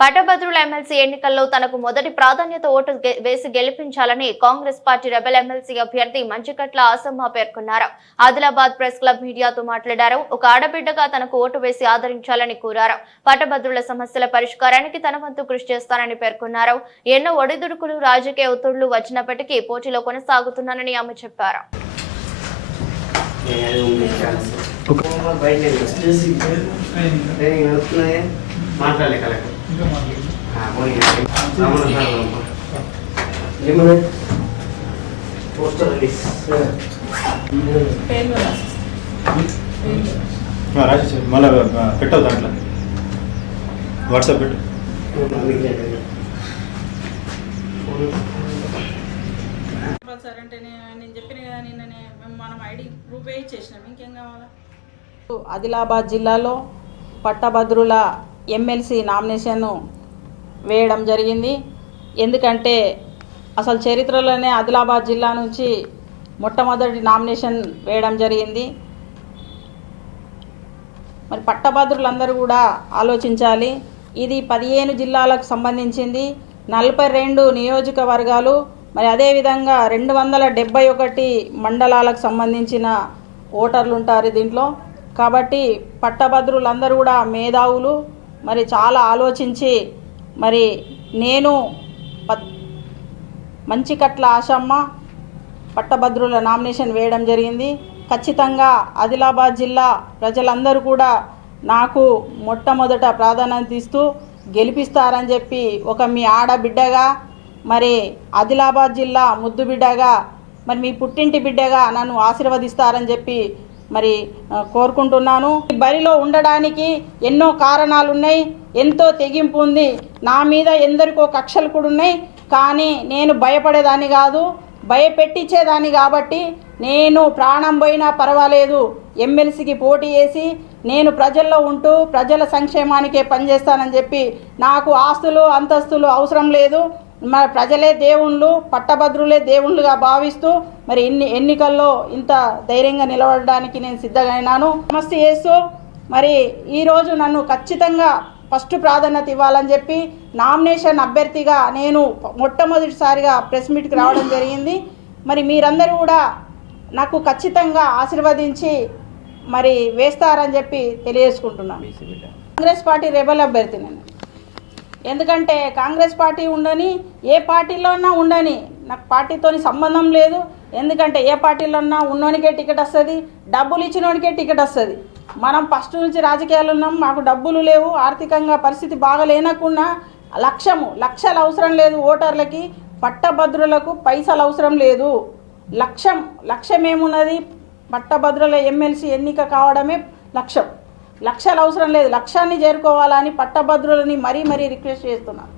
పట్టభద్రుల ఎమ్మెల్సీ ఎన్నికల్లో తనకు మొదటి ప్రాధాన్యత ఓటు వేసి గెలిపించాలని కాంగ్రెస్ పార్టీ రెబెల్ ఎమ్మెల్సీ అభ్యర్థి మంచికట్ల ఆసమ్మ పేర్కొన్నారు. ఆదిలాబాద్ ప్రెస్ క్లబ్ మీడియాతో మాట్లాడారు. ఒక ఆడబిడ్డగా తనకు ఓటు వేసి ఆదరించాలని కోరారు. పట్టభద్రుల సమస్యల పరిష్కారానికి తన వంతు కృషి చేస్తానని పేర్కొన్నారు. ఎన్నో ఒడిదుడుకులు, రాజకీయ ఒత్తిళ్లు వచ్చినప్పటికీ పోటీలో కొనసాగుతున్నానని ఆమె చెప్పారు. మళ్ళీ పెట్టవు దాంట్లో వాట్సాప్ పెట్టు. సార్ అంటే నేను చెప్పిన కదా నిన్న మనం ఐడి ప్రూఫ్ ఇచ్చేసినాం, ఇంకేం కావాలా? ఆదిలాబాద్ జిల్లాలో పట్టభద్రుల ఎమ్మెల్సీ నామినేషన్ వేయడం జరిగింది. ఎందుకంటే అసలు చరిత్రలోనే ఆదిలాబాద్ జిల్లా నుంచి మొట్టమొదటి నామినేషన్ వేయడం జరిగింది. మరి పట్టభద్రులందరూ కూడా ఆలోచించాలి. ఇది 15 జిల్లాలకు సంబంధించింది, 42 నియోజకవర్గాలు, మరి అదేవిధంగా 271 మండలాలకు సంబంధించిన ఓటర్లు ఉంటారు దీంట్లో. కాబట్టి పట్టభద్రులందరూ కూడా మేధావులు, మరి చాలా ఆలోచించి మరి నేను మంచికట్ల ఆశమ్మ పట్టభద్రుల నామినేషన్ వేయడం జరిగింది. ఖచ్చితంగా ఆదిలాబాద్ జిల్లా ప్రజలందరూ కూడా నాకు మొట్టమొదట ప్రాధాన్యత ఇస్తూ గెలిపిస్తారని చెప్పి ఒక మీ ఆడబిడ్డగా, మరి ఆదిలాబాద్ జిల్లా ముద్దు బిడ్డగా, మరి మీ పుట్టింటి బిడ్డగా నన్ను ఆశీర్వదిస్తారని చెప్పి మరి కోరుకుంటున్నాను. బరిలో ఉండడానికి ఎన్నో కారణాలు ఉన్నాయి, ఎంతో తెగింపు ఉంది, నా మీద ఎందరికో కక్షలు కూడా ఉన్నాయి. కానీ నేను భయపడేదాన్ని కాదు, భయపెట్టించేదాన్ని. కాబట్టి నేను ప్రాణం పోయినా పర్వాలేదు ఎమ్మెల్సీకి పోటీ చేసి నేను ప్రజల్లో ఉంటూ ప్రజల సంక్షేమానికే పనిచేస్తానని చెప్పి, నాకు ఆస్తులు అంతస్తులు అవసరం లేదు, మరి ప్రజలే దేవుళ్ళు, పట్టభద్రులే దేవుళ్ళుగా భావిస్తూ మరి ఎన్నికల్లో ఇంత ధైర్యంగా నిలబడడానికి నేను సిద్ధంగా అయినాను. సమస్య చేస్తూ మరి ఈరోజు నన్ను ఖచ్చితంగా ఫస్ట్ ప్రాధాన్యత ఇవ్వాలని చెప్పి నామినేషన్ అభ్యర్థిగా నేను మొట్టమొదటిసారిగా ప్రెస్ మీట్కి రావడం జరిగింది. మరి మీరందరూ కూడా నాకు ఖచ్చితంగా ఆశీర్వదించి మరి వేస్తారని చెప్పి తెలియజేసుకుంటున్నాను. కాంగ్రెస్ పార్టీ రెబెల్ అభ్యర్థి నేను. ఎందుకంటే కాంగ్రెస్ పార్టీ ఉండని, ఏ పార్టీలోన్నా ఉండని, నాకు పార్టీతోని సంబంధం లేదు. ఎందుకంటే ఏ పార్టీలోన్నా ఉన్నోనికే టికెట్ వస్తుంది, డబ్బులు ఇచ్చినోనికే టికెట్ వస్తుంది. మనం ఫస్ట్ నుంచి రాజకీయాలు ఉన్నాం, మాకు డబ్బులు లేవు, ఆర్థికంగా పరిస్థితి బాగా లేనకుండా లక్షలు అవసరం లేదు ఓటర్లకి, పట్టభద్రులకు పైసలు అవసరం లేదు. లక్ష్యం ఏమున్నది? పట్టభద్రుల ఎమ్మెల్సీ ఎన్నిక కావడమే లక్ష్యం. లక్షలు అవసరం లేదు, లక్ష్యాన్ని చేరుకోవాలని పట్టభద్రులని మరీ రిక్వెస్ట్ చేస్తున్నాను.